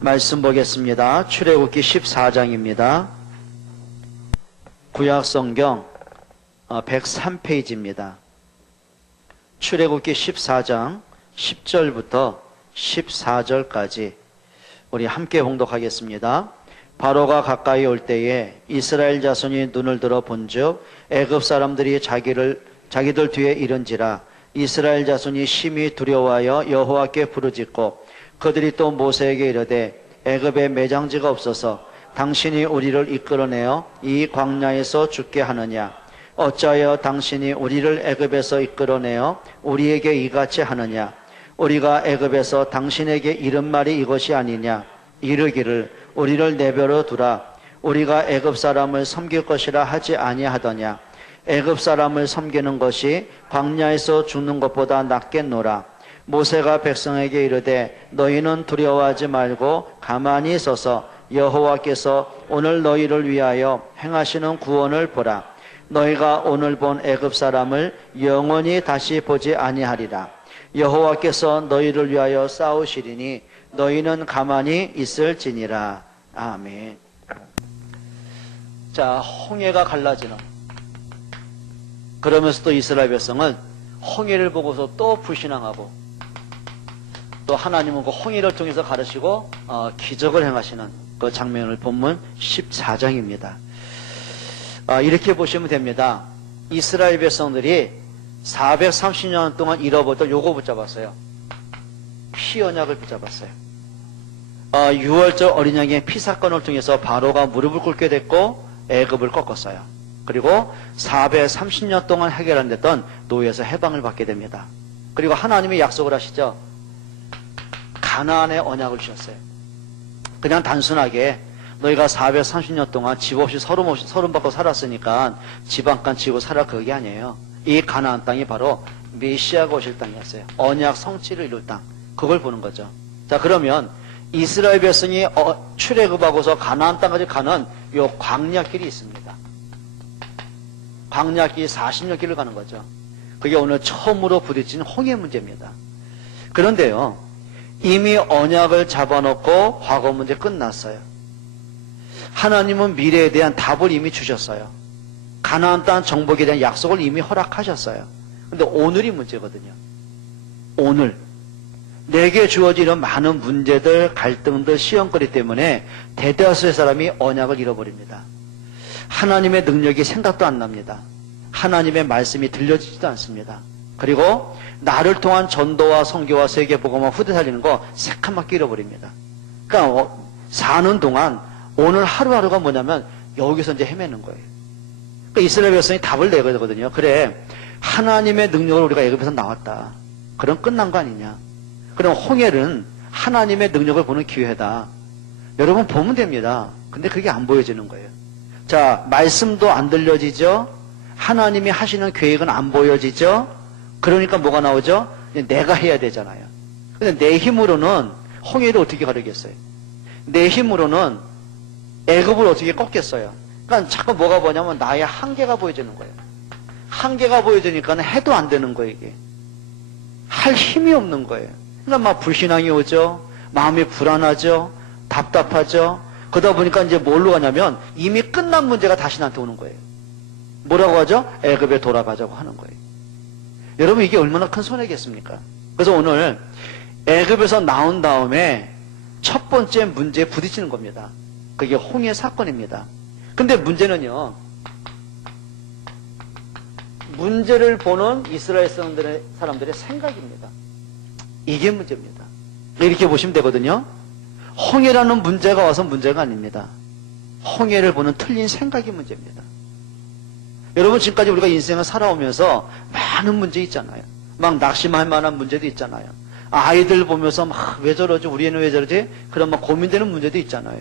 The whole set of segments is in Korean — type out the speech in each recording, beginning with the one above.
말씀 보겠습니다. 출애굽기 14장입니다. 구약성경 103페이지입니다. 출애굽기 14장 10절부터 14절까지 우리 함께 봉독하겠습니다. 바로가 가까이 올 때에 이스라엘 자손이 눈을 들어 본즉 애굽 사람들이 자기들 뒤에 이른지라. 이스라엘 자손이 심히 두려워하여 여호와께 부르짖고 그들이 또 모세에게 이르되 애굽에 매장지가 없어서 당신이 우리를 이끌어내어 이 광야에서 죽게 하느냐? 어찌하여 당신이 우리를 애굽에서 이끌어내어 우리에게 이같이 하느냐? 우리가 애굽에서 당신에게 이른 말이 이것이 아니냐? 이르기를 우리를 내버려 두라. 우리가 애굽 사람을 섬길 것이라 하지 아니하더냐? 애굽 사람을 섬기는 것이 광야에서 죽는 것보다 낫겠노라. 모세가 백성에게 이르되 너희는 두려워하지 말고 가만히 서서 여호와께서 오늘 너희를 위하여 행하시는 구원을 보라. 너희가 오늘 본 애굽 사람을 영원히 다시 보지 아니하리라. 여호와께서 너희를 위하여 싸우시리니 너희는 가만히 있을지니라. 아멘. 자, 홍해가 갈라지는, 그러면서 또 이스라엘 백성은 홍해를 보고서 또 불신앙하고 또 하나님은 그 홍해를 통해서 가르치고 기적을 행하시는 그 장면을 본문 14장입니다. 이렇게 보시면 됩니다. 이스라엘 백성들이 430년 동안 잃어버렸던 요거 붙잡았어요. 피 언약을 붙잡았어요. 6월절 어린 양의 피 사건을 통해서 바로가 무릎을 꿇게 됐고 애굽을 꺾었어요. 그리고 430년 동안 해결 안 됐던 노예에서 해방을 받게 됩니다. 그리고 하나님이 약속을 하시죠. 가나안의 언약을 주셨어요. 그냥 단순하게 너희가 430년 동안 집 없이 서름 받고 살았으니까 집 한 칸 지고 살아, 그게 아니에요. 이 가나안 땅이 바로 메시아가 오실 땅이었어요. 언약 성취를 이룰 땅. 그걸 보는 거죠. 자, 그러면 이스라엘 백성이 출애굽하고서 가나안 땅까지 가는 요 광야길이 있습니다. 광야길 40년 길을 가는 거죠. 그게 오늘 처음으로 부딪힌 홍해 문제입니다. 그런데요, 이미 언약을 잡아놓고 과거 문제 끝났어요. 하나님은 미래에 대한 답을 이미 주셨어요. 가나안 땅 정복에 대한 약속을 이미 허락하셨어요. 근데 오늘이 문제거든요. 오늘 내게 주어지는 많은 문제들, 갈등들, 시험거리 때문에 대다수의 사람이 언약을 잃어버립니다. 하나님의 능력이 생각도 안 납니다. 하나님의 말씀이 들려지지도 않습니다. 그리고 나를 통한 전도와 선교와 세계복음화 후대 살리는 거 새카맣게 잃어버립니다. 그러니까 사는 동안 오늘 하루하루가 뭐냐면 여기서 이제 헤매는 거예요. 그러니까 이스라엘 백성이 답을 내야 되거든요. 그래, 하나님의 능력을 우리가 애굽에서 나왔다. 그럼 끝난 거 아니냐? 그럼 홍해는 하나님의 능력을 보는 기회다. 여러분 보면 됩니다. 근데 그게 안 보여지는 거예요. 자, 말씀도 안 들려지죠? 하나님이 하시는 계획은 안 보여지죠? 그러니까 뭐가 나오죠? 내가 해야 되잖아요. 근데 내 힘으로는 홍해를 어떻게 가르겠어요? 내 힘으로는 애굽을 어떻게 꺾겠어요? 그러니까 자꾸 뭐가 보냐면 나의 한계가 보여지는 거예요. 한계가 보여지니까 해도 안 되는 거예요, 이게. 할 힘이 없는 거예요. 그러니까 막 불신앙이 오죠. 마음이 불안하죠. 답답하죠. 그러다 보니까 이제 뭘로 가냐면 이미 끝난 문제가 다시 나한테 오는 거예요. 뭐라고 하죠? 애굽에 돌아가자고 하는 거예요. 여러분, 이게 얼마나 큰 손해겠습니까? 그래서 오늘 애굽에서 나온 다음에 첫 번째 문제에 부딪히는 겁니다. 그게 홍해 사건입니다. 근데 문제는요, 문제를 보는 이스라엘 사람들의 생각입니다. 이게 문제입니다. 이렇게 보시면 되거든요. 홍해라는 문제가 와서 문제가 아닙니다. 홍해를 보는 틀린 생각이 문제입니다. 여러분, 지금까지 우리가 인생을 살아오면서 많은 문제 있잖아요. 막 낙심할 만한 문제도 있잖아요. 아이들 보면서 막 왜 저러지? 우리 애는 왜 저러지? 그런 막 고민되는 문제도 있잖아요.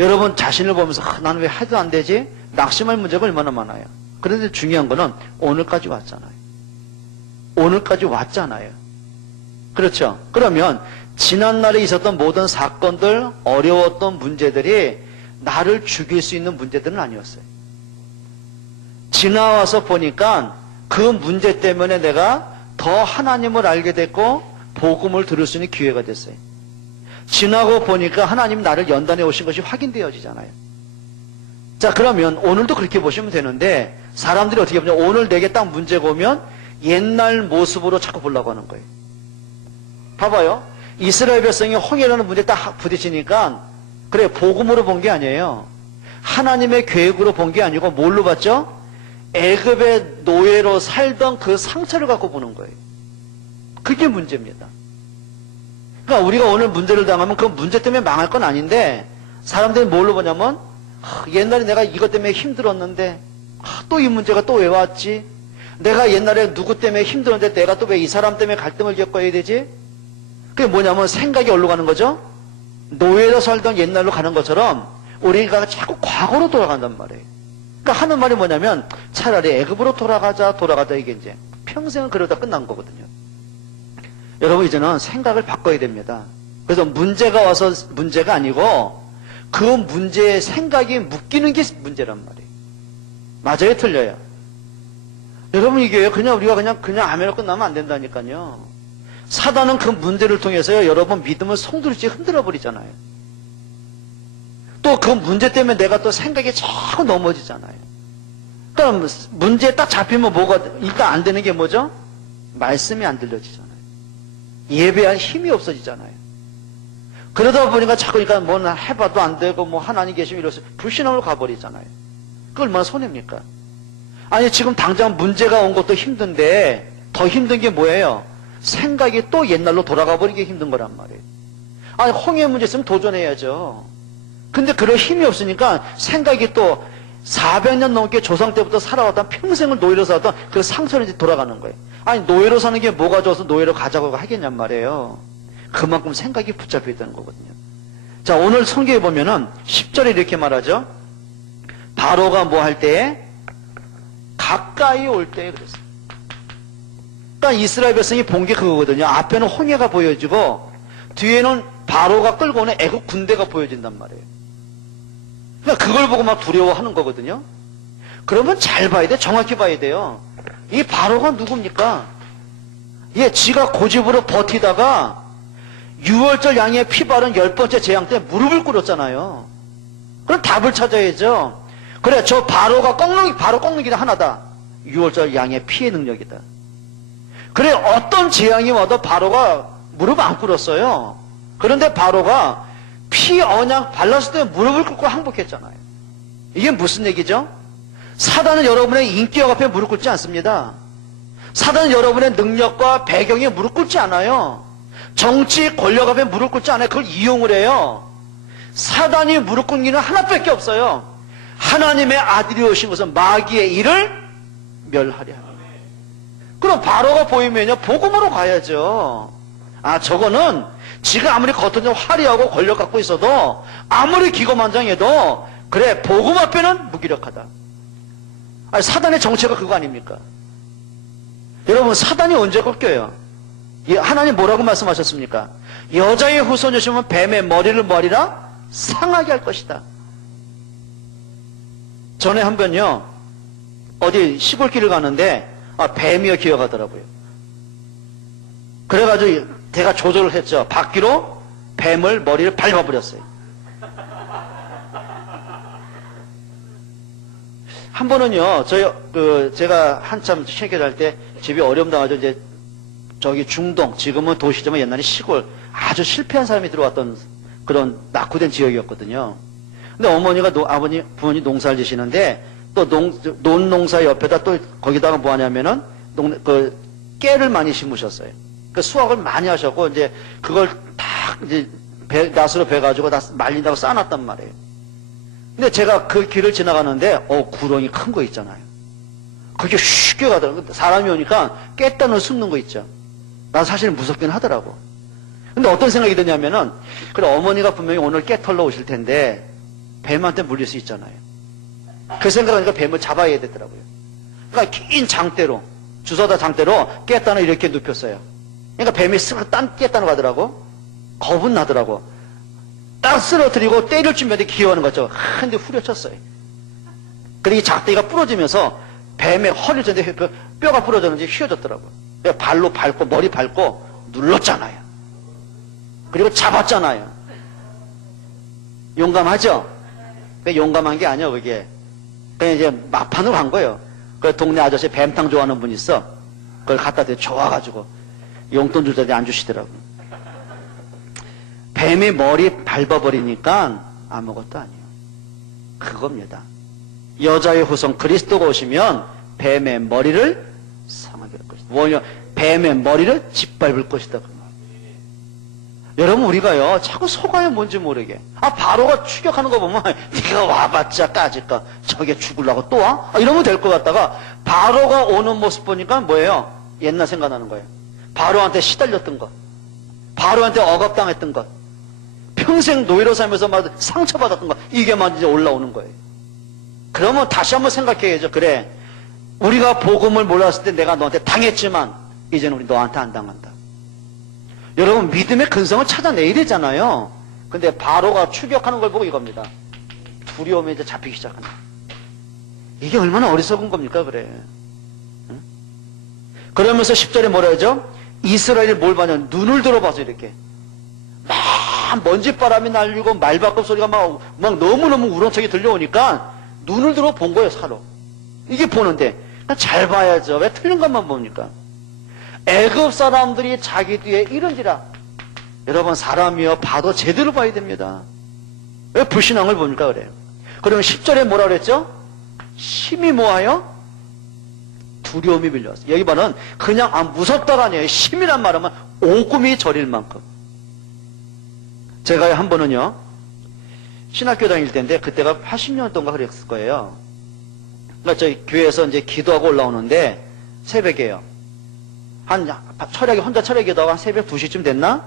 여러분 자신을 보면서 나는 왜 해도 안 되지? 낙심할 문제가 얼마나 많아요. 그런데 중요한 거는 오늘까지 왔잖아요. 오늘까지 왔잖아요. 그렇죠? 그러면 지난날에 있었던 모든 사건들, 어려웠던 문제들이 나를 죽일 수 있는 문제들은 아니었어요. 지나와서 보니까 그 문제 때문에 내가 더 하나님을 알게 됐고 복음을 들을 수 있는 기회가 됐어요. 지나고 보니까 하나님 나를 연단해 오신 것이 확인되어지잖아요. 자, 그러면 오늘도 그렇게 보시면 되는데 사람들이 어떻게 보냐, 오늘 내게 딱 문제가 오면 옛날 모습으로 자꾸 보려고 하는 거예요. 봐봐요. 이스라엘 백성이 홍해라는 문제에 딱 부딪히니까 그래, 복음으로 본 게 아니에요. 하나님의 계획으로 본 게 아니고 뭘로 봤죠? 애굽의 노예로 살던 그 상처를 갖고 보는 거예요. 그게 문제입니다. 그러니까 우리가 오늘 문제를 당하면 그 문제 때문에 망할 건 아닌데 사람들이 뭘로 보냐면 옛날에 내가 이것 때문에 힘들었는데 또 이 문제가 또 왜 왔지? 내가 옛날에 누구 때문에 힘들었는데 내가 또 왜 이 사람 때문에 갈등을 겪어야 되지? 그게 뭐냐면 생각이 어디로 가는 거죠? 노예로 살던 옛날로 가는 것처럼 우리가 자꾸 과거로 돌아간단 말이에요. 그러니까 하는 말이 뭐냐면 차라리 애굽으로 돌아가자 이게 이제 평생은 그러다 끝난 거거든요. 여러분 이제는 생각을 바꿔야 됩니다. 그래서 문제가 와서 문제가 아니고 그 문제에 생각이 묶이는 게 문제란 말이에요. 맞아요, 틀려요? 여러분 이게 그냥 우리가 그냥 아멘으로 끝나면 안 된다니까요. 사단은 그 문제를 통해서요, 여러분 믿음을 송두리째 흔들어 버리잖아요. 또 그 문제 때문에 내가 또 생각이 자꾸 넘어지잖아요. 그러니까 문제에 딱 잡히면 뭐가 일단 안 되는 게 뭐죠? 말씀이 안 들려지잖아요. 예배할 힘이 없어지잖아요. 그러다 보니까 자꾸 그러니까 뭐 해봐도 안 되고 뭐 하나님 계시면 이래서 불신앙으로 가버리잖아요. 그 얼마나 손해입니까? 아니 지금 당장 문제가 온 것도 힘든데 더 힘든 게 뭐예요? 생각이 또 옛날로 돌아가 버리기 힘든 거란 말이에요. 아니 홍해 문제 있으면 도전해야죠. 근데 그럴 힘이 없으니까 생각이 또 400년 넘게 조상 때부터 살아왔던 평생을 노예로 살았던 그 상처로 이제 돌아가는 거예요. 아니 노예로 사는 게 뭐가 좋아서 노예로 가자고 하겠냔 말이에요. 그만큼 생각이 붙잡혀 있다는 거거든요. 자, 오늘 성경에 보면은 10절에 이렇게 말하죠. 바로가 뭐 할 때에 가까이 올 때에 그랬어요. 그러니까 이스라엘 백성이 본 게 그거거든요. 앞에는 홍해가 보여지고 뒤에는 바로가 끌고 오는 애국 군대가 보여진단 말이에요. 그러니까 그걸 보고 막 두려워하는 거거든요. 그러면 잘 봐야 돼. 정확히 봐야 돼요. 이 바로가 누굽니까? 지가 고집으로 버티다가 6월절 양의 피 바른 10번째 재앙 때 무릎을 꿇었잖아요. 그럼 답을 찾아야죠. 그래, 저 바로 꺾는 길이 하나다. 6월절 양의 피의 능력이다. 그래, 어떤 재앙이 와도 바로가 무릎 안 꿇었어요. 그런데 바로가 피 언약 발랐을 때 무릎을 꿇고 항복했잖아요. 이게 무슨 얘기죠? 사단은 여러분의 인격 앞에 무릎 꿇지 않습니다. 사단은 여러분의 능력과 배경에 무릎 꿇지 않아요. 정치 권력 앞에 무릎 꿇지 않아요. 그걸 이용을 해요. 사단이 무릎 꿇는 길은 하나밖에 없어요. 하나님의 아들이 오신 것은 마귀의 일을 멸하려 합니다. 그럼 바로가 보이면요, 복음으로 가야죠. 아, 저거는 지가 아무리 겉은 좀 화려하고 권력 갖고 있어도 아무리 기고만장해도 그래, 복음 앞에는 무기력하다. 아니, 사단의 정체가 그거 아닙니까? 여러분, 사단이 언제 꺾여요? 하나님 뭐라고 말씀하셨습니까? 여자의 후손이시면 뱀의 머리를 머리라 상하게 할 것이다. 전에 한 번요, 어디 시골길을 가는데 뱀이여 기어가더라고요. 그래가지고 제가 조절을 했죠. 바퀴로 뱀을 머리를 밟아버렸어요. 한 번은요, 제가 한참 신학교를 할 때 집이 어려움 당하죠. 이제 저기 중동, 지금은 도시지만 옛날에 시골, 아주 실패한 사람이 들어왔던 그런 낙후된 지역이었거든요. 근데 어머니가 부모님 농사를 지시는데 또 논농사 옆에다 또 거기다가 뭐 하냐면은 깨를 많이 심으셨어요. 그 수확을 많이 하셨고 이제 그걸 다 이제 낫으로 베가지고 다 말린다고 쌓아놨단 말이에요. 근데 제가 그 길을 지나가는데 구렁이 큰 거 있잖아요. 그게 쉽게 가더라고요. 사람이 오니까 깻단을 숨는 거 있죠. 난 사실 무섭긴 하더라고. 근데 어떤 생각이 드냐면은 그래, 어머니가 분명히 오늘 깨 털러 오실 텐데 뱀한테 물릴 수 있잖아요. 그 생각하니까 뱀을 잡아야 되더라고요. 그러니까 긴 장대로, 주워다 장대로 깻단을 이렇게 눕혔어요. 그러니까 뱀이 쓱 깻단으로 가더라고. 겁은 나더라고. 딱 쓰러뜨리고 때릴 준비하는데 기어오는 거죠. 근데 후려쳤어요. 그리고 이 작대기가 부러지면서 뱀의 허리를 쳤는데 뼈가 부러졌는지 휘어졌더라고요. 발로 밟고 머리 밟고 눌렀잖아요. 그리고 잡았잖아요. 용감하죠? 그게 용감한 게 아니야, 그게. 그냥 이제 막판으로 간 거예요. 그 동네 아저씨 뱀탕 좋아하는 분 있어. 그걸 갖다 대 좋아가지고 용돈 주자니 안 주시더라고. 뱀이 머리 밟아버리니까 아무것도 아니에요. 그겁니다. 여자의 후손 그리스도가 오시면 뱀의 머리를 상하게 할 것이다. 뭐냐? 뱀의 머리를 짓밟을 것이다. 여러분, 우리가요 자꾸 속아요. 뭔지 모르게. 바로가 추격하는 거 보면 네가 와봤자 까짓까 저게 죽으려고 또 와? 이러면 될 것 같다가 바로가 오는 모습 보니까 뭐예요? 옛날 생각나는 거예요. 바로한테 시달렸던 것, 바로한테 억압당했던 것, 평생 노예로 살면서 막 상처받았던 것, 이게 막 이제 올라오는 거예요. 그러면 다시 한번 생각해야죠. 그래, 우리가 복음을 몰랐을 때 내가 너한테 당했지만 이제는 우리 너한테 안 당한다. 여러분, 믿음의 근성을 찾아내야 되잖아요. 근데 바로가 추격하는 걸 보고 이겁니다. 두려움에 이제 잡히기 시작한다. 이게 얼마나 어리석은 겁니까, 그래. 응? 그러면서 10절에 뭐라 하죠? 이스라엘이 뭘 봐냐? 눈을 들어봐서 이렇게. 막 먼지바람이 날리고 말바꿈 소리가 막 너무너무 우렁차게 들려오니까 눈을 들어 본 거예요, 사로. 이게 보는데. 잘 봐야죠. 왜 틀린 것만 봅니까? 애굽 사람들이 자기 뒤에 이른지라. 여러분, 사람이요 봐도 제대로 봐야 됩니다. 왜 불신앙을 봅니까? 그래요. 그러면 10절에 뭐라 그랬죠? 심히 모아요? 두려움이 밀려왔어요. 여기 말은 그냥 무섭다가 아니에요. 심이란 말하면 오금이 저릴 만큼. 제가 한 번은요 신학교 다닐 때인데 그때가 80년 동안 그랬을 거예요. 그러니까 저희 교회에서 이제 기도하고 올라오는데 새벽에요. 혼자 철학기도하고 한 새벽 2시쯤 됐나?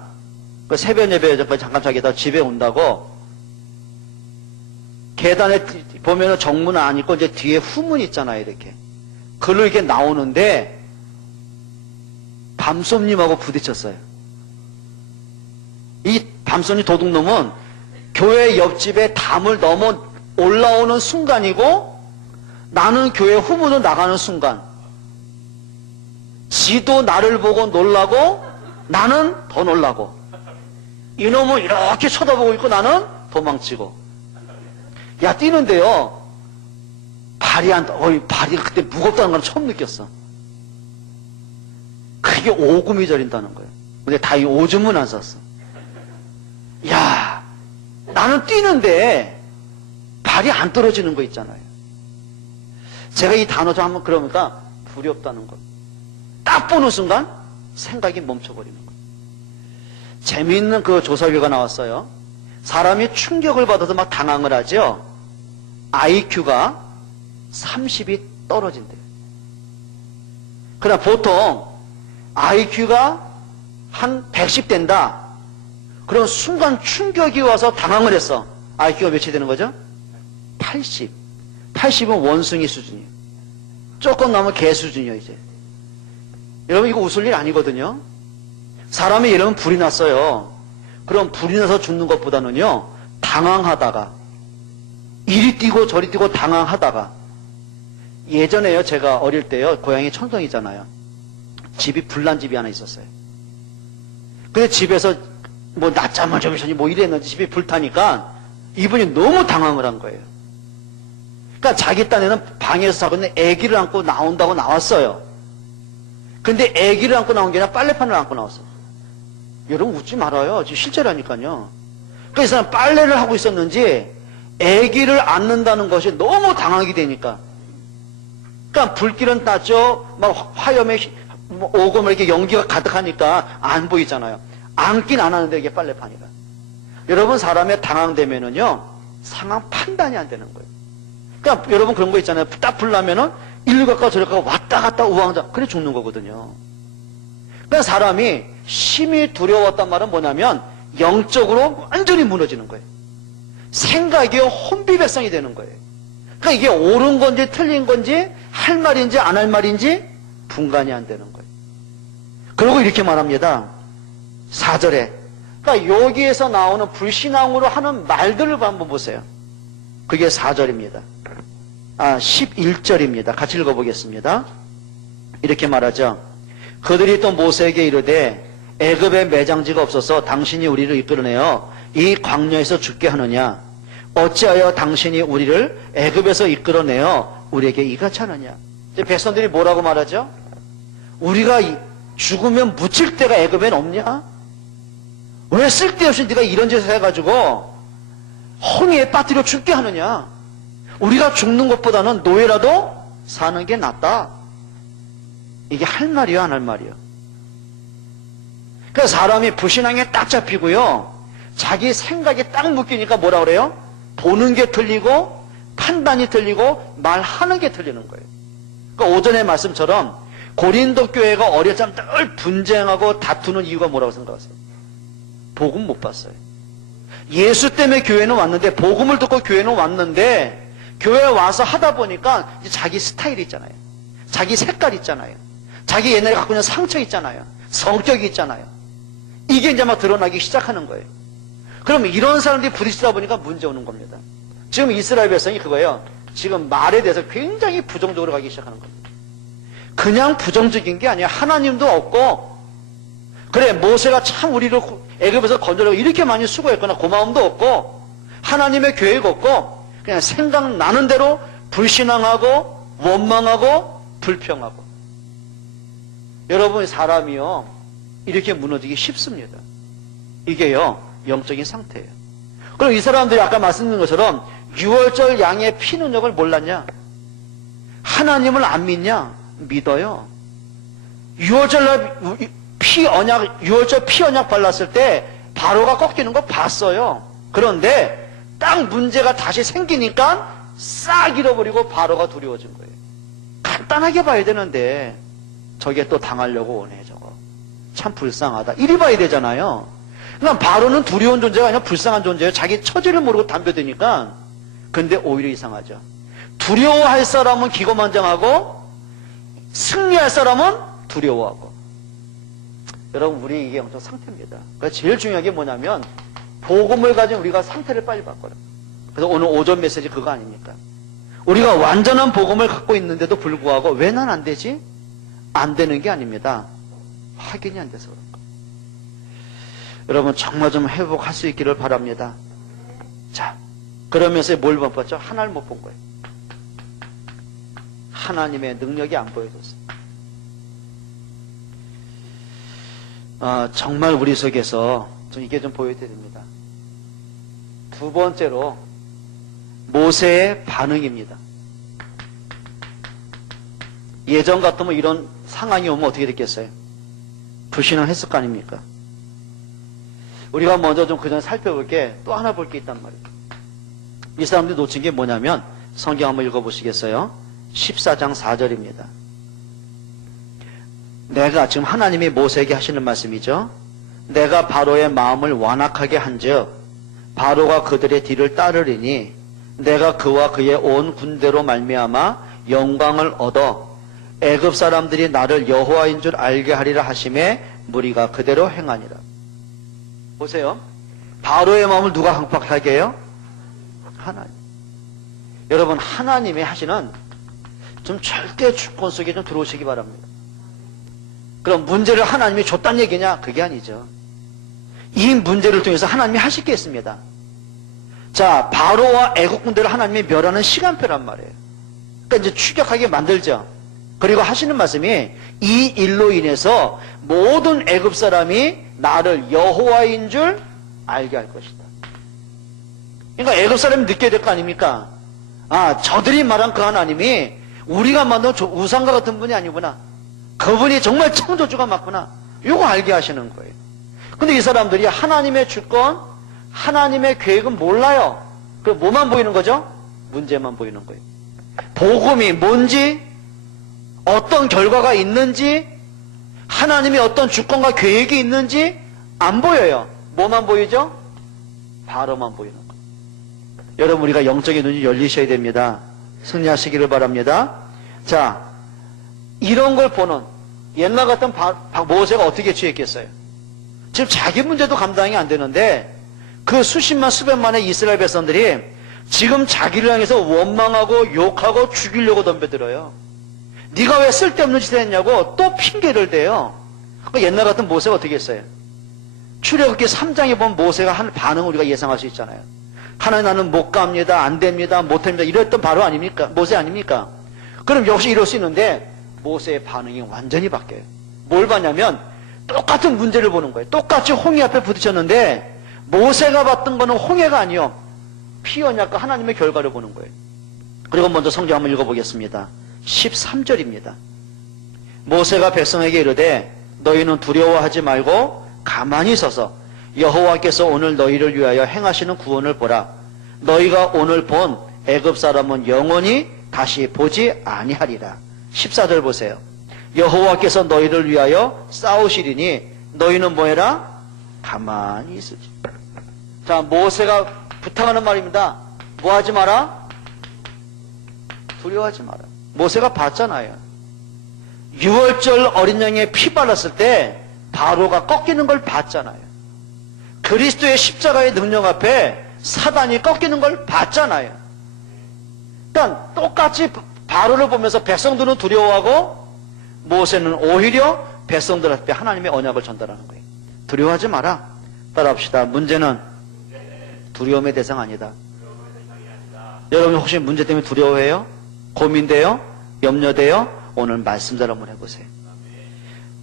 그 새벽 예배에 잠깐 자기다 집에 온다고 계단에 보면은 정문 안 있고 이제 뒤에 후문 있잖아요, 이렇게. 글로 이렇게 나오는데 밤손님하고 부딪혔어요. 이 밤손님 도둑놈은 교회 옆집에 담을 넘어 올라오는 순간이고 나는 교회 후문으로 나가는 순간 지도 나를 보고 놀라고 나는 더 놀라고 이놈은 이렇게 쳐다보고 있고 나는 도망치고 야 뛰는데요 발이 그때 무겁다는 걸 처음 느꼈어. 그게 오금이 저린다는 거예요. 근데 다 이 오줌은 안 쌌어. 야 나는 뛰는데 발이 안 떨어지는 거 있잖아요. 제가 이 단어 좀 한번 그러니까 두렵다는 것. 딱 보는 순간 생각이 멈춰버리는 거예요. 재미있는 그 조사 결과가 나왔어요. 사람이 충격을 받아서 막 당황을 하죠. IQ가 30이 떨어진대요. 그러나 보통 IQ가 한 110 된다. 그럼 순간 충격이 와서 당황을 했어. IQ가 몇이 되는 거죠? 80. 80은 원숭이 수준이에요. 조금 넘으면 개 수준이에요, 이제. 여러분, 이거 웃을 일 아니거든요. 사람이 예를 들면 불이 났어요. 그럼 불이 나서 죽는 것보다는요, 당황하다가, 이리 뛰고 저리 뛰고 당황하다가, 예전에요, 제가 어릴 때요, 고향이 천성이잖아요. 집이 불난 집이 하나 있었어요. 근데 집에서 뭐 낮잠을 좀 쉬니 뭐 이랬는지 집이 불타니까 이분이 너무 당황을 한 거예요. 그러니까 자기 딴에는 방에서 자고 있는 아기를 안고 나온다고 나왔어요. 근데 아기를 안고 나온 게 아니라 빨래판을 안고 나왔어요. 여러분 웃지 말아요. 지금 실제라니까요. 그러니까 이 사람 빨래를 하고 있었는지 아기를 안는다는 것이 너무 당황이 되니까. 그러니까 불길은 났죠. 막 화염에 오고 막 이렇게 연기가 가득하니까 안 보이잖아요. 안긴 안 하는데 이게 빨래판이라. 여러분 사람의 당황되면은요 상황 판단이 안 되는 거예요. 그러니까 여러분 그런 거 있잖아요. 딱 불나면은 일로 갈까 저리 갈까 왔다 갔다 우왕좌왕 그래 죽는 거거든요. 그러니까 사람이 심히 두려웠단 말은 뭐냐면 영적으로 완전히 무너지는 거예요. 생각이 혼비백산이 되는 거예요. 그러니까 이게 옳은 건지 틀린 건지 할 말인지 안 할 말인지 분간이 안 되는 거예요. 그리고 이렇게 말합니다. 4절에. 그러니까 여기에서 나오는 불신앙으로 하는 말들을 한번 보세요. 그게 4절입니다. 11절입니다. 같이 읽어보겠습니다. 이렇게 말하죠. 그들이 또 모세에게 이르되 애굽에 매장지가 없어서 당신이 우리를 이끌어내어 이 광야에서 죽게 하느냐. 어찌하여 당신이 우리를 애굽에서 이끌어내어 우리에게 이같이 하느냐. 이제 백성들이 뭐라고 말하죠? 우리가 죽으면 묻힐 데가 애굽엔 없냐? 왜 쓸데없이 네가 이런 짓을 해가지고 홍해에 빠뜨려 죽게 하느냐? 우리가 죽는 것보다는 노예라도 사는 게 낫다. 이게 할 말이요, 안 할 말이요? 그래서 사람이 불신앙에 딱 잡히고요, 자기 생각에 딱 묶이니까 뭐라 그래요? 보는 게 틀리고 판단이 틀리고 말하는 게 틀리는 거예요. 그러니까 오전의 말씀처럼 고린도 교회가 어렸을 때 늘 분쟁하고 다투는 이유가 뭐라고 생각하세요? 복음 못 봤어요. 예수 때문에 교회는 왔는데, 복음을 듣고 교회는 왔는데, 교회에 와서 하다 보니까 이제 자기 스타일 있잖아요. 자기 색깔 있잖아요. 자기 옛날에 갖고 있는 상처 있잖아요. 성격이 있잖아요. 이게 이제 막 드러나기 시작하는 거예요. 그럼 이런 사람들이 부딪히다 보니까 문제 오는 겁니다. 지금 이스라엘 백성이 그거예요. 지금 말에 대해서 굉장히 부정적으로 가기 시작하는 겁니다. 그냥 부정적인 게 아니에요. 하나님도 없고, 그래 모세가 참 우리를 애굽에서 건져내고 이렇게 많이 수고했거나 고마움도 없고, 하나님의 계획 없고, 그냥 생각나는 대로 불신앙하고 원망하고 불평하고. 여러분, 사람이요 이렇게 무너지기 쉽습니다. 이게요 영적인 상태예요. 그럼 이 사람들이 아까 말씀드린 것처럼 6월절 양의 피 능력을 몰랐냐? 하나님을 안 믿냐? 믿어요. 6월절 피 언약 발랐을 때 바로가 꺾이는 거 봤어요. 그런데 딱 문제가 다시 생기니까 싹 잃어버리고 바로가 두려워진 거예요. 간단하게 봐야 되는데 저게 또 당하려고 오네. 저거 참 불쌍하다. 이리 봐야 되잖아요. 그러니까 바로는 두려운 존재가 아니라 불쌍한 존재예요. 자기 처지를 모르고 덤벼드니까. 근데 오히려 이상하죠. 두려워할 사람은 기고만장하고 승리할 사람은 두려워하고. 여러분, 우리 이게 영적 상태입니다. 그래서 제일 중요한 게 뭐냐면 복음을 가진 우리가 상태를 빨리 바꿔라. 그래서 오늘 오전 메시지 그거 아닙니까? 우리가 완전한 복음을 갖고 있는데도 불구하고 왜 난 안 되지? 안 되는 게 아닙니다. 확인이 안 돼서 그런 거예요. 여러분, 정말 좀 회복할 수 있기를 바랍니다. 자, 그러면서 뭘 못 봤죠? 하나를 못 본 거예요. 하나님의 능력이 안 보여줬어요. 정말 우리 속에서 좀 이게 좀 보여야 됩니다. 두 번째로 모세의 반응입니다. 예전 같으면 이런 상황이 오면 어떻게 됐겠어요? 불신앙 했을 거 아닙니까? 우리가 먼저 좀 그 전에 살펴볼 게 또 하나 볼 게 있단 말이에요. 이 사람들이 놓친 게 뭐냐면 성경 한번 읽어보시겠어요? 14장 4절입니다. 내가, 지금 하나님이 모세에게 하시는 말씀이죠. 내가 바로의 마음을 완악하게 한즉 바로가 그들의 뒤를 따르리니 내가 그와 그의 온 군대로 말미암아 영광을 얻어 애굽 사람들이 나를 여호와인 줄 알게 하리라 하심에 무리가 그대로 행하니라. 보세요. 바로의 마음을 누가 강팍하게 해요? 하나님. 여러분, 하나님이 하시는 좀 절대 주권 속에 좀 들어오시기 바랍니다. 그럼 문제를 하나님이 줬단 얘기냐? 그게 아니죠. 이 문제를 통해서 하나님이 하실 게 있습니다. 자, 바로와 애국 군대를 하나님이 멸하는 시간표란 말이에요. 그러니까 이제 추격하게 만들죠. 그리고 하시는 말씀이 이 일로 인해서 모든 애굽 사람이 나를 여호와인 줄 알게 할 것이다. 그러니까 애굽 사람이 느껴야 될 거 아닙니까? 아, 저들이 말한 그 하나님이 우리가 만든 우상과 같은 분이 아니구나. 그분이 정말 창조주가 맞구나. 이거 알게 하시는 거예요. 근데 이 사람들이 하나님의 주권, 하나님의 계획은 몰라요. 그 뭐만 보이는 거죠? 문제만 보이는 거예요. 복음이 뭔지, 어떤 결과가 있는지, 하나님이 어떤 주권과 계획이 있는지 안 보여요. 뭐만 보이죠? 바로만 보이는 거예요. 여러분, 우리가 영적인 눈이 열리셔야 됩니다. 승리하시기를 바랍니다. 자, 이런 걸 보는 옛날 같은 모세가 어떻게 취했겠어요? 지금 자기 문제도 감당이 안 되는데 그 수십만 수백만의 이스라엘 백성들이 지금 자기를 향해서 원망하고 욕하고 죽이려고 덤벼들어요. 네가 왜 쓸데없는 짓을 했냐고 또 핑계를 대요. 그러니까 옛날 같은 모세가 어떻게 했어요? 출애굽기 3장에 보면 모세가 한 반응을 우리가 예상할 수 있잖아요. 하나님 나는 못 갑니다. 안 됩니다. 못 합니다. 이랬던 바로 아닙니까? 모세 아닙니까? 그럼 역시 이럴 수 있는데 모세의 반응이 완전히 바뀌어요. 뭘 봤냐면 똑같은 문제를 보는 거예요. 똑같이 홍해 앞에 부딪혔는데 모세가 봤던 거는 홍해가 아니요. 피 언약과 하나님의 결과를 보는 거예요. 그리고 먼저 성경 한번 읽어보겠습니다. 13절입니다. 모세가 백성에게 이르되 너희는 두려워하지 말고 가만히 서서 여호와께서 오늘 너희를 위하여 행하시는 구원을 보라. 너희가 오늘 본 애굽 사람은 영원히 다시 보지 아니하리라. 14절 보세요. 여호와께서 너희를 위하여 싸우시리니 너희는 뭐해라? 가만히 있으지. 자, 모세가 부탁하는 말입니다. 뭐 하지 마라? 두려워하지 마라. 모세가 봤잖아요. 6월절 어린 양의 피 발랐을 때 바로가 꺾이는 걸 봤잖아요. 그리스도의 십자가의 능력 앞에 사단이 꺾이는 걸 봤잖아요. 그러니까 똑같이 바로를 보면서 백성들은 두려워하고 모세는 오히려 백성들 앞에 하나님의 언약을 전달하는 거예요. 두려워하지 마라. 따라합시다. 문제는 두려움의 대상 아니다. 여러분 혹시 문제 때문에 두려워해요? 고민돼요? 염려돼요? 오늘 말씀대로 한번 해보세요.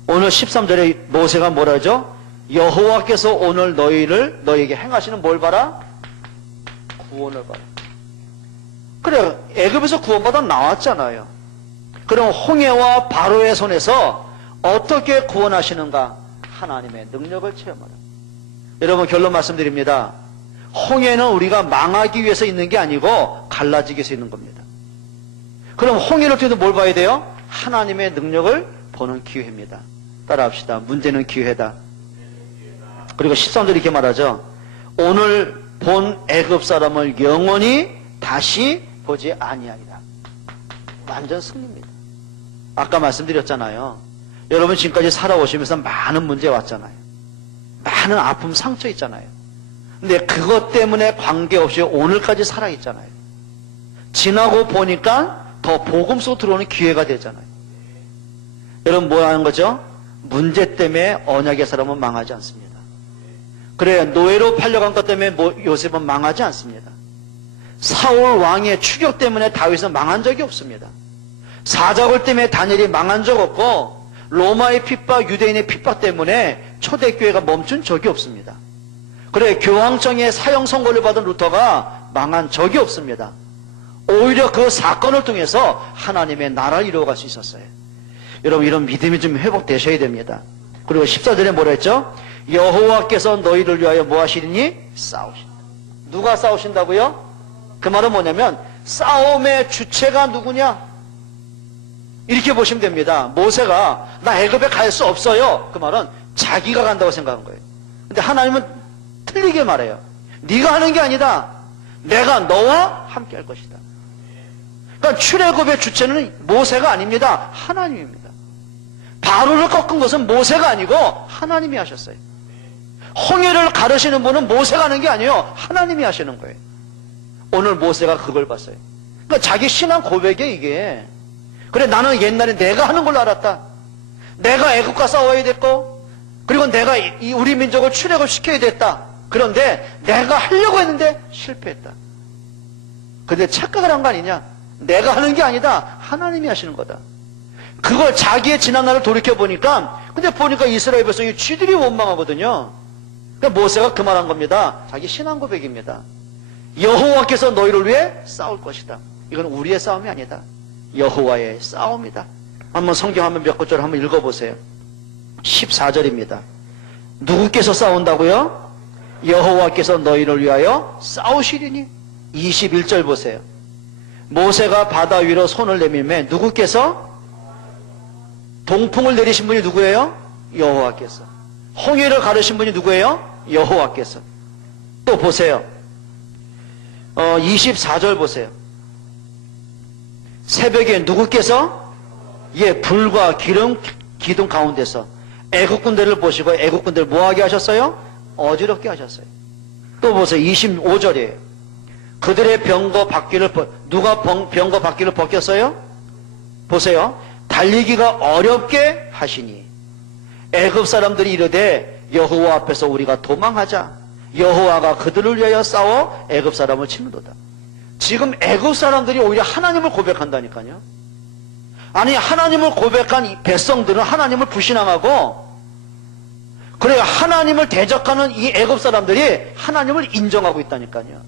오늘 13절에 모세가 뭐라 하죠? 여호와께서 오늘 너희에게 행하시는 뭘 봐라? 구원을 봐라. 그래, 애굽에서 구원받아 나왔잖아요. 그럼 홍해와 바로의 손에서 어떻게 구원하시는가? 하나님의 능력을 체험하라. 여러분 결론 말씀드립니다. 홍해는 우리가 망하기 위해서 있는 게 아니고 갈라지기 위해서 있는 겁니다. 그럼 홍해를 통해서 뭘 봐야 돼요? 하나님의 능력을 보는 기회입니다. 따라합시다. 문제는 기회다. 그리고 13절 이렇게 말하죠. 오늘 본 애굽 사람을 영원히 다시 보지 아니하리라. 완전 승리입니다. 아까 말씀드렸잖아요. 여러분 지금까지 살아오시면서 많은 문제 왔잖아요. 많은 아픔, 상처 있잖아요. 근데 그것 때문에 관계없이 오늘까지 살아있잖아요. 지나고 보니까 더 복음 속으로 들어오는 기회가 되잖아요. 여러분 뭐 하는 거죠? 문제 때문에 언약의 사람은 망하지 않습니다. 그래, 노예로 팔려간 것 때문에 요셉은 망하지 않습니다. 사울 왕의 추격 때문에 다윗은 망한 적이 없습니다. 사자굴 때문에 다니엘이 망한 적 없고 로마의 핍박, 유대인의 핍박 때문에 초대교회가 멈춘 적이 없습니다. 그래, 교황청의 사형 선고를 받은 루터가 망한 적이 없습니다. 오히려 그 사건을 통해서 하나님의 나라를 이루어갈 수 있었어요. 여러분 이런 믿음이 좀 회복되셔야 됩니다. 그리고 14절에 뭐라 했죠? 여호와께서 너희를 위하여 뭐 하시리니? 싸우신다. 누가 싸우신다고요? 그 말은 뭐냐면 싸움의 주체가 누구냐? 이렇게 보시면 됩니다. 모세가 나 애굽에 갈 수 없어요. 그 말은 자기가 간다고 생각한 거예요. 근데 하나님은 틀리게 말해요. 네가 하는 게 아니다. 내가 너와 함께 할 것이다. 그러니까 출애굽의 주체는 모세가 아닙니다. 하나님입니다. 바로를 꺾은 것은 모세가 아니고 하나님이 하셨어요. 홍해를 가르시는 분은 모세가 하는 게 아니에요. 하나님이 하시는 거예요. 오늘 모세가 그걸 봤어요. 그러니까 자기 신앙 고백에 이게 그래 나는 옛날에 내가 하는 걸로 알았다. 내가 애국과 싸워야 됐고 그리고 내가 우리 민족을 출애굽 시켜야 됐다. 그런데 내가 하려고 했는데 실패했다. 근데 착각을 한 거 아니냐? 내가 하는 게 아니다. 하나님이 하시는 거다. 그걸 자기의 지난 날을 돌이켜보니까 근데 보니까 이스라엘 백성이 쥐들이 원망하거든요. 그러니까 모세가 그 말한 겁니다. 자기 신앙 고백입니다. 여호와께서 너희를 위해 싸울 것이다. 이건 우리의 싸움이 아니다. 여호와의 싸움이다. 한번 성경 한번 몇 구절 한번 읽어보세요. 14절입니다. 누구께서 싸운다고요? 여호와께서 너희를 위하여 싸우시리니. 21절 보세요. 모세가 바다 위로 손을 내밀매 누구께서? 동풍을 내리신 분이 누구예요? 여호와께서. 홍해를 가르신 분이 누구예요? 여호와께서. 또 보세요. 24절 보세요. 새벽에 누구께서? 예, 불과 기둥 가운데서 애국 군대를 보시고 애국 군대를 뭐하게 하셨어요? 어지럽게 하셨어요. 또 보세요. 25절이에요. 그들의 병거 바퀴를 누가 병거 바퀴를 벗겼어요? 보세요. 달리기가 어렵게 하시니 애굽 사람들이 이르되 여호와 앞에서 우리가 도망하자. 여호와가 그들을 위하여 싸워 애굽 사람을 치는도다. 지금 애굽 사람들이 오히려 하나님을 고백한다니까요. 아니, 하나님을 고백한 이 백성들은 하나님을 불신앙하고, 그래요, 하나님을 대적하는 이 애굽 사람들이 하나님을 인정하고 있다니까요.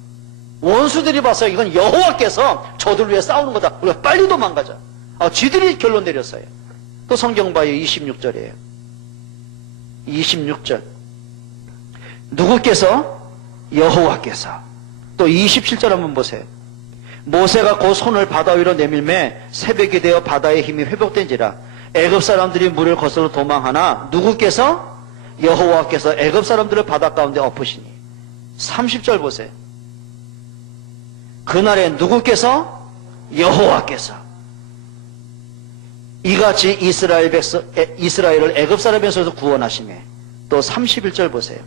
원수들이 봤어요. 이건 여호와께서 저들 위해 싸우는 거다. 우리가 빨리 도망가자. 지들이 결론 내렸어요. 또 성경 봐요. 26절이에요. 26절. 누구께서? 여호와께서. 또 27절 한번 보세요. 모세가 곧 손을 바다 위로 내밀매 새벽이 되어 바다의 힘이 회복된지라. 애굽 사람들이 물을 거슬러 도망하나 누구께서? 여호와께서 애굽 사람들을 바다 가운데 엎으시니. 30절 보세요. 그날에 누구께서? 여호와께서 이같이 이스라엘을 애굽 사람의 손에서 구원하시매. 또 31절 보세요.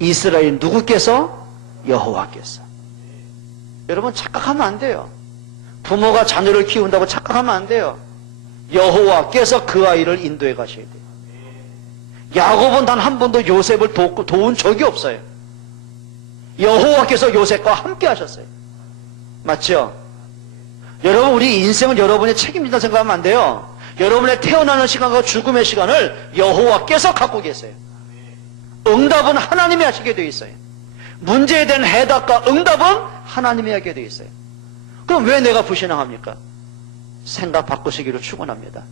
이스라엘 누구께서? 여호와께서. 여러분, 착각하면 안 돼요. 부모가 자녀를 키운다고 착각하면 안 돼요. 여호와께서 그 아이를 인도해 가셔야 돼요. 야곱은 단 한 번도 요셉을 도운 적이 없어요. 여호와께서 요셉과 함께 하셨어요. 맞죠? 여러분, 우리 인생은 여러분이 책임진다 생각하면 안 돼요. 여러분의 태어나는 시간과 죽음의 시간을 여호와께서 갖고 계세요. 응답은 하나님이 하시게 되어 있어요. 문제에 대한 해답과 응답은 하나님이 하게 되어 있어요. 그럼 왜 내가 불신앙합니까? 생각 바꾸시기를 축원합니다.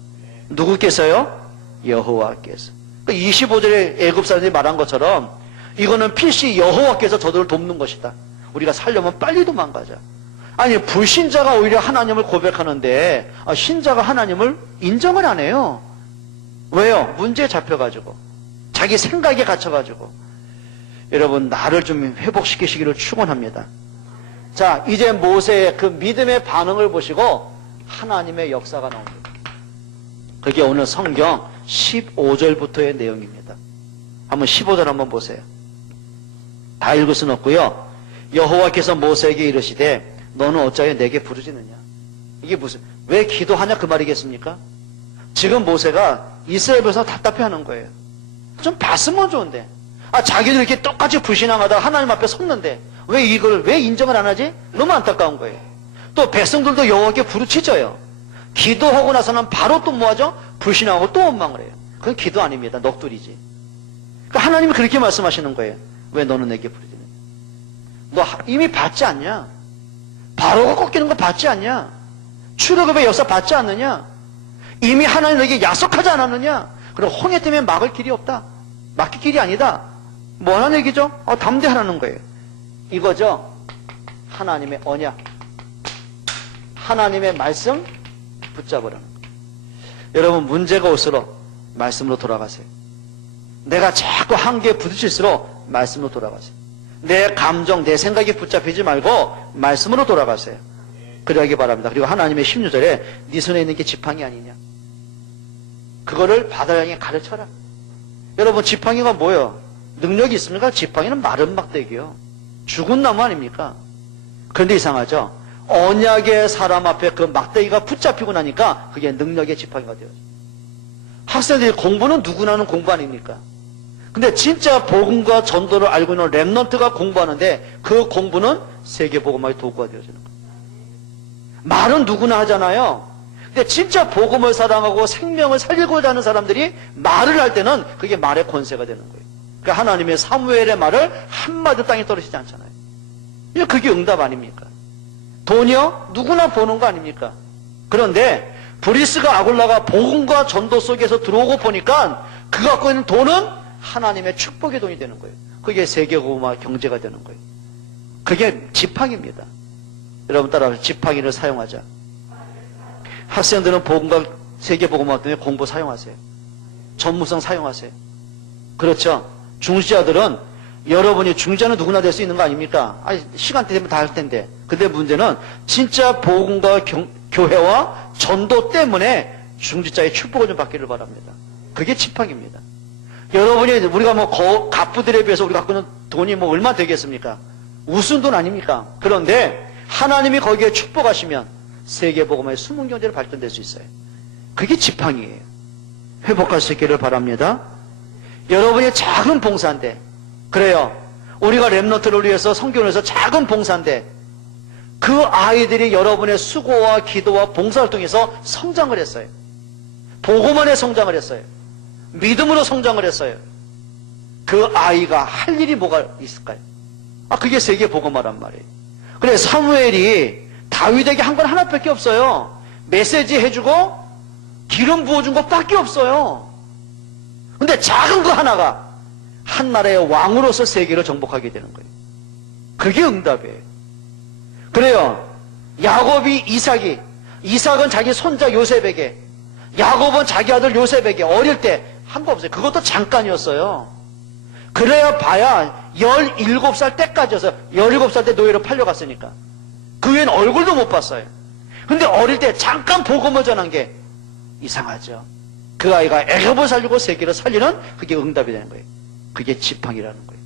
누구께서요? 여호와께서. 25절에 애굽 사람들이 말한 것처럼 이거는 필시 여호와께서 저들을 돕는 것이다. 우리가 살려면 빨리 도망가자. 아니, 불신자가 오히려 하나님을 고백하는데 신자가 하나님을 인정을 안 해요. 왜요? 문제에 잡혀가지고, 자기 생각에 갇혀가지고. 여러분, 나를 좀 회복시키시기를 축원합니다. 자, 이제 모세의 그 믿음의 반응을 보시고 하나님의 역사가 나옵니다. 그게 오늘 성경 15절부터의 내용입니다. 한번 15절 한번 보세요. 다 읽을 수는 없고요. 여호와께서 모세에게 이르시되 너는 어찌하여 내게 부르짖느냐. 이게 무슨, 왜 기도하냐 그 말이겠습니까? 지금 모세가 이스라엘 백성 답답해하는 거예요. 좀 봤으면 좋은데, 자기들 이렇게 똑같이 불신앙하다가 하나님 앞에 섰는데 왜 인정을 안 하지? 너무 안타까운 거예요. 또 백성들도 여호와께 부르짖어요. 기도하고 나서는 바로 또 뭐하죠? 불신앙하고 또 원망을 해요. 그건 기도 아닙니다. 넋두리지. 그러니까 하나님이 그렇게 말씀하시는 거예요. 왜 너는 내게 부르짖느냐? 너 이미 받지 않냐? 바로가 꺾이는 거 받지 않냐? 출애굽의 역사 받지 않느냐? 이미 하나님 너에게 약속하지 않았느냐? 그럼 홍해 때문에 막을 길이 없다. 막힐 길이 아니다. 뭐 하는 얘기죠? 담대하라는 거예요. 이거죠. 하나님의 언약, 하나님의 말씀 붙잡으라는 거예요. 여러분, 문제가 올수록 말씀으로 돌아가세요. 내가 자꾸 한계에 부딪힐수록 말씀으로 돌아가세요. 내 감정, 내 생각에 붙잡히지 말고 말씀으로 돌아가세요. 그러기 바랍니다. 그리고 하나님의 16절에 네 손에 있는 게 지팡이 아니냐? 그거를 바다를 향해 가르쳐라. 여러분, 지팡이가 뭐예요? 능력이 있습니까? 지팡이는 마른 막대기요. 죽은 나무 아닙니까? 그런데 이상하죠? 언약의 사람 앞에 그 막대기가 붙잡히고 나니까 그게 능력의 지팡이가 되어요. 학생들이 공부는 누구나 하는 공부 아닙니까? 근데 진짜 복음과 전도를 알고 있는 렘넌트가 공부하는데 그 공부는 세계복음화의 도구가 되어지는 거예요. 말은 누구나 하잖아요. 근데 진짜 복음을 사랑하고 생명을 살리고자 하는 사람들이 말을 할 때는 그게 말의 권세가 되는 거예요. 그러니까 하나님의 사무엘의 말을 한마디 땅에 떨어지지 않잖아요. 그게 응답 아닙니까? 돈이요? 누구나 보는 거 아닙니까? 그런데 브리스가 아굴라가 복음과 전도 속에서 들어오고 보니까 그 갖고 있는 돈은 하나님의 축복의 돈이 되는 거예요. 그게 세계복음화 경제가 되는 거예요. 그게 지팡이입니다. 여러분 따라서 지팡이를 사용하자. 학생들은 복음과 세계복음화 때문에 공부 사용하세요. 전무성 사용하세요. 그렇죠? 중시자들은 여러분이 중시자는 누구나 될 수 있는 거 아닙니까? 시간대 되면 다 할 텐데. 근데 문제는 진짜 복음과 교회와 전도 때문에 중지자의 축복을 좀 받기를 바랍니다. 그게 지팡이입니다. 여러분이 우리가 갑부들에 비해서 우리가 갖고 있는 돈이 얼마 되겠습니까? 우스운 돈 아닙니까? 그런데 하나님이 거기에 축복하시면 세계복음화의 숨은 경제를 발전될 수 있어요. 그게 지팡이에요. 회복할 수 있기를 바랍니다. 여러분이 작은 봉사인데, 그래요, 우리가 렘넌트를 위해서 성경에서 작은 봉사인데 그 아이들이 여러분의 수고와 기도와 봉사활동에서 성장을 했어요. 복음안에 성장을 했어요. 믿음으로 성장을 했어요. 그 아이가 할 일이 뭐가 있을까요? 그게 세계 복음화란 말이에요. 그래, 사무엘이 다윗에게 한 건 하나밖에 없어요. 메시지 해주고 기름 부어준 것밖에 없어요. 근데 작은 거 하나가 한 나라의 왕으로서 세계를 정복하게 되는 거예요. 그게 응답이에요. 그래요. 야곱이 이삭은 자기 손자 요셉에게, 야곱은 자기 아들 요셉에게 어릴 때 한 거 없어요. 그것도 잠깐이었어요. 그래야 봐야 17살 때까지였어요. 17살 때 노예로 팔려갔으니까. 그 후엔 얼굴도 못 봤어요. 근데 어릴 때 잠깐 복음을 전한 게 이상하죠. 그 아이가 애굽을 살리고 세계를 살리는 그게 응답이 되는 거예요. 그게 지팡이라는 거예요.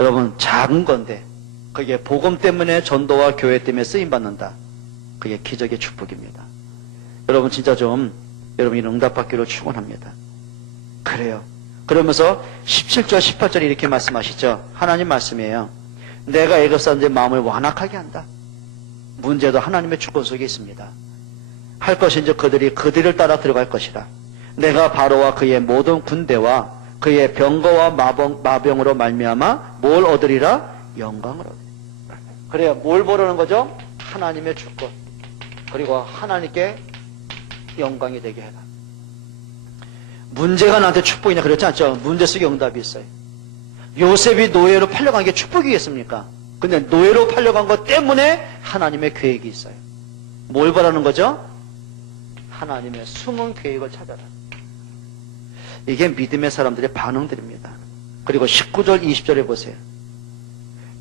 여러분, 작은 건데 그게 복음 때문에, 전도와 교회 때문에 쓰임받는다. 그게 기적의 축복입니다. 여러분 진짜 좀 여러분이 응답받기로 축원합니다. 그래요. 그러면서 17절 18절에 이렇게 말씀하시죠. 하나님 말씀이에요. 내가 애굽 사람들의 마음을 완악하게 한다. 문제도 하나님의 주권 속에 있습니다. 할 것인지 그들을 따라 들어갈 것이라. 내가 바로와 그의 모든 군대와 그의 병거와 마병으로 말미암아 뭘 얻으리라? 영광을 얻으리라. 그래요. 뭘 보려는 거죠? 하나님의 주권. 그리고 하나님께 영광이 되게 해라. 문제가 나한테 축복이냐? 그렇지 않죠. 문제 속에 응답이 있어요. 요셉이 노예로 팔려간 게 축복이겠습니까? 근데 노예로 팔려간 것 때문에 하나님의 계획이 있어요. 뭘 바라는 거죠? 하나님의 숨은 계획을 찾아라. 이게 믿음의 사람들의 반응들입니다. 그리고 19절 20절에 보세요.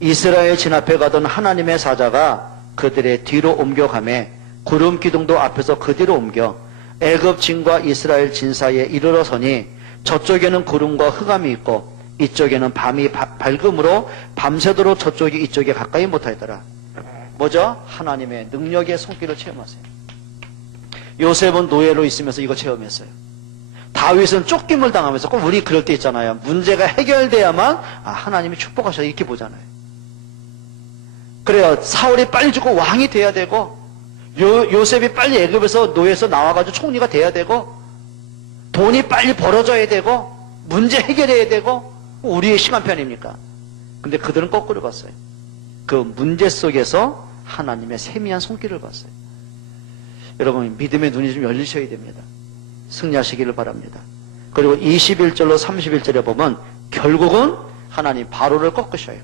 이스라엘 진 앞에 가던 하나님의 사자가 그들의 뒤로 옮겨가매 구름 기둥도 앞에서 그 뒤로 옮겨 애굽 진과 이스라엘 진 사이에 이르러 서니 저쪽에는 구름과 흑암이 있고 이쪽에는 밤이 밝음으로 밤새도록 저쪽이 이쪽에 가까이 못하더라. 뭐죠? 하나님의 능력의 손길을 체험하세요. 요셉은 노예로 있으면서 이거 체험했어요. 다윗은 쫓김을 당하면서, 꼭 우리 그럴 때 있잖아요. 문제가 해결돼야만 하나님이 축복하셔 이렇게 보잖아요. 그래요. 사울이 빨리 죽고 왕이 돼야 되고, 요셉이 빨리 애굽에서 노예에서 나와가지고 총리가 돼야 되고, 돈이 빨리 벌어져야 되고, 문제 해결해야 되고, 우리의 시간편입니까? 근데 그들은 거꾸로 봤어요. 그 문제 속에서 하나님의 세미한 손길을 봤어요. 여러분, 믿음의 눈이 좀 열리셔야 됩니다. 승리하시기를 바랍니다. 그리고 21절로 31절에 보면 결국은 하나님 바로를 꺾으셔요.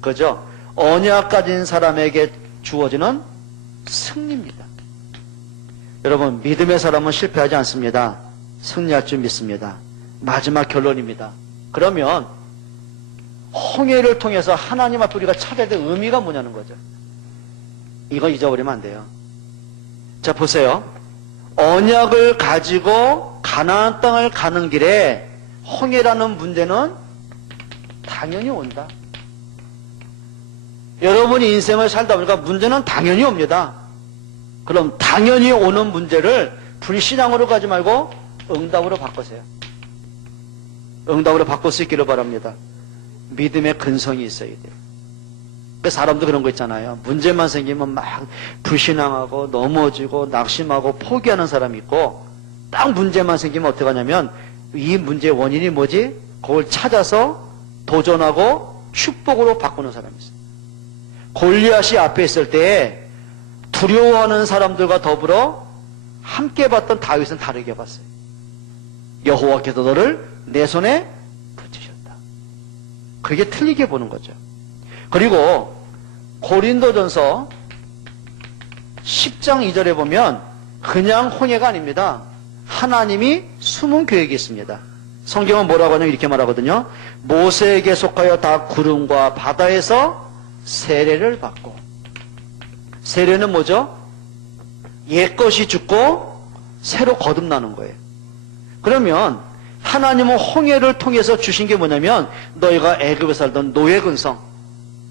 그죠? 언약 가진 사람에게 주어지는 승리입니다. 여러분, 믿음의 사람은 실패하지 않습니다. 승리할 줄 믿습니다. 마지막 결론입니다. 그러면 홍해를 통해서 하나님 앞에 우리가 찾아야 될 의미가 뭐냐는 거죠. 이거 잊어버리면 안 돼요. 자, 보세요. 언약을 가지고 가나안 땅을 가는 길에 홍해라는 문제는 당연히 온다. 여러분이 인생을 살다 보니까 문제는 당연히 옵니다. 그럼 당연히 오는 문제를 불신앙으로 가지 말고 응답으로 바꾸세요. 응답으로 바꿀 수 있기를 바랍니다. 믿음의 근성이 있어야 돼요. 사람도 그런 거 있잖아요. 문제만 생기면 막 불신앙하고 넘어지고 낙심하고 포기하는 사람이 있고, 딱 문제만 생기면 어떻게 하냐면 이 문제의 원인이 뭐지? 그걸 찾아서 도전하고 축복으로 바꾸는 사람이 있어요. 골리앗이 앞에 있을 때 두려워하는 사람들과 더불어 함께 봤던 다윗은 다르게 봤어요. 여호와께서 너를 내 손에 붙이셨다. 그게 틀리게 보는 거죠. 그리고 고린도전서 10장 2절에 보면 그냥 홍해가 아닙니다. 하나님이 숨은 계획이 있습니다. 성경은 뭐라고 하냐면 이렇게 말하거든요. 모세에게 속하여 다 구름과 바다에서 세례를 받고, 세례는 뭐죠? 옛것이 죽고 새로 거듭나는 거예요. 그러면 하나님은 홍해를 통해서 주신 게 뭐냐면 너희가 애굽에 살던 노예 근성,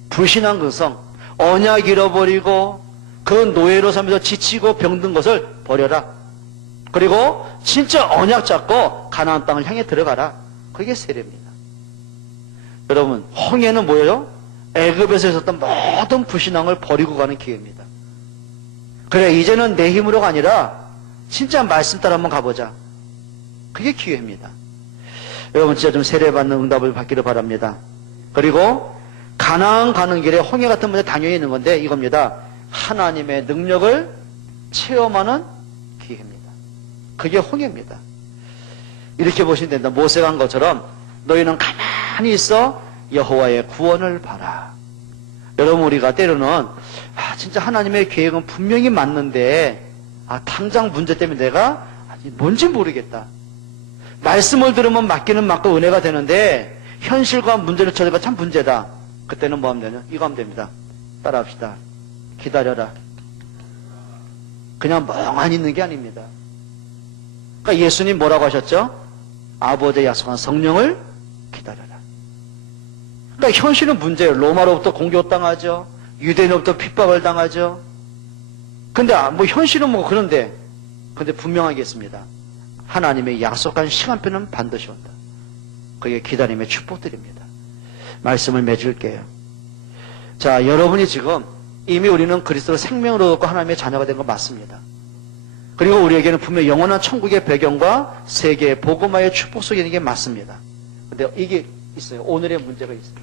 불신앙 근성, 언약 잃어버리고 그 노예로 살면서 지치고 병든 것을 버려라. 그리고 진짜 언약 잡고 가나안 땅을 향해 들어가라. 그게 세례입니다. 여러분, 홍해는 뭐예요? 애굽에서 있었던 모든 불신앙을 버리고 가는 기회입니다. 그래, 이제는 내 힘으로가 아니라 진짜 말씀 따라 한번 가보자. 그게 기회입니다. 여러분, 진짜 좀 세례받는 응답을 받기를 바랍니다. 그리고 가나안 가는 길에 홍해 같은 문제 당연히 있는 건데 이겁니다. 하나님의 능력을 체험하는 기회입니다. 그게 홍해입니다. 이렇게 보시면 된다. 모세가 한 것처럼 너희는 가만히 있어 여호와의 구원을 봐라. 여러분, 우리가 때로는 진짜 하나님의 계획은 분명히 맞는데 당장 문제 때문에 내가 뭔지 모르겠다. 말씀을 들으면 맞기는 맞고 은혜가 되는데 현실과 문제를 쳐내가 참 문제다. 그때는 뭐 하면 되냐? 이거 하면 됩니다. 따라합시다. 기다려라. 그냥 멍하니 있는 게 아닙니다. 그러니까 예수님 뭐라고 하셨죠? 아버지의 약속한 성령을 기다려라. 그러니까 현실은 문제예요. 로마로부터 공격당하죠. 유대인으로부터 핍박을 당하죠. 근데 뭐 현실은 뭐 그런데 근데 분명하겠습니다. 하나님의 약속한 시간표는 반드시 온다. 그게 기다림의 축복들입니다. 말씀을 맺을게요. 자, 여러분이 지금 이미 우리는 그리스도로 생명을 얻고 하나님의 자녀가 된 건 맞습니다. 그리고 우리에게는 분명 영원한 천국의 배경과 세계의 복음화의 축복 속에 있는 게 맞습니다. 근데 이게 있어요. 오늘의 문제가 있어요.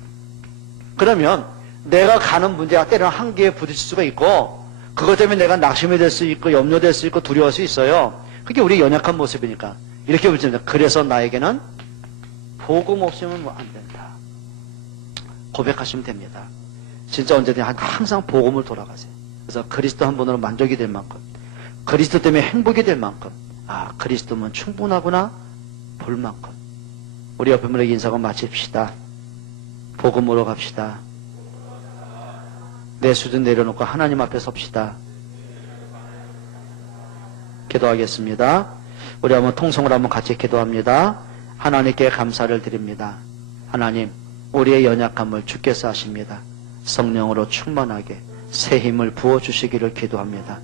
그러면 내가 가는 문제가 때로는 한계에 부딪힐 수가 있고 그것 때문에 내가 낙심이 될 수 있고 염려될 수 있고 두려워할 수 있어요. 그게 우리의 연약한 모습이니까. 이렇게 보십니다. 그래서 나에게는 복음 없으면 뭐 안 된다. 고백하시면 됩니다. 진짜 언제든지 항상 복음을 돌아가세요. 그래서 그리스도 한 분으로 만족이 될 만큼, 그리스도 때문에 행복이 될 만큼, 그리스도면 충분하구나 볼 만큼 우리 옆에 분에게 인사하고 마칩시다. 복음으로 갑시다. 내 수준 내려놓고 하나님 앞에 섭시다. 기도하겠습니다. 우리 한번 통성으로 한번 같이 기도합니다. 하나님께 감사를 드립니다. 하나님, 우리의 연약함을 주께서 아십니다. 성령으로 충만하게 새 힘을 부어주시기를 기도합니다.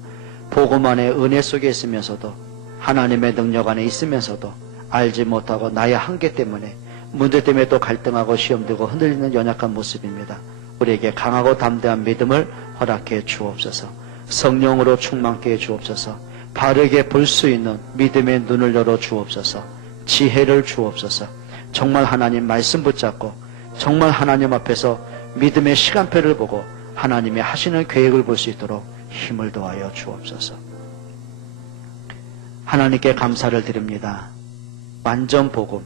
복음 안에 은혜 속에 있으면서도 하나님의 능력 안에 있으면서도 알지 못하고 나의 한계 때문에 문제 때문에 또 갈등하고 시험되고 흔들리는 연약한 모습입니다. 우리에게 강하고 담대한 믿음을 허락해 주옵소서. 성령으로 충만케 해 주옵소서. 바르게 볼 수 있는 믿음의 눈을 열어 주옵소서. 지혜를 주옵소서. 정말 하나님 말씀 붙잡고 정말 하나님 앞에서 믿음의 시간표를 보고 하나님의 하시는 계획을 볼 수 있도록 힘을 더하여 주옵소서. 하나님께 감사를 드립니다. 완전 복음,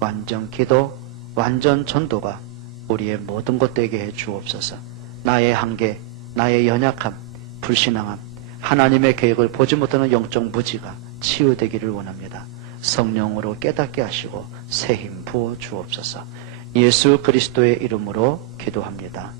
완전 기도, 완전 전도가 우리의 모든 것 되게 해 주옵소서. 나의 한계, 나의 연약함, 불신앙함, 하나님의 계획을 보지 못하는 영적 무지가 치유되기를 원합니다. 성령으로 깨닫게 하시고 새 힘 부어 주옵소서. 예수 그리스도의 이름으로 기도합니다.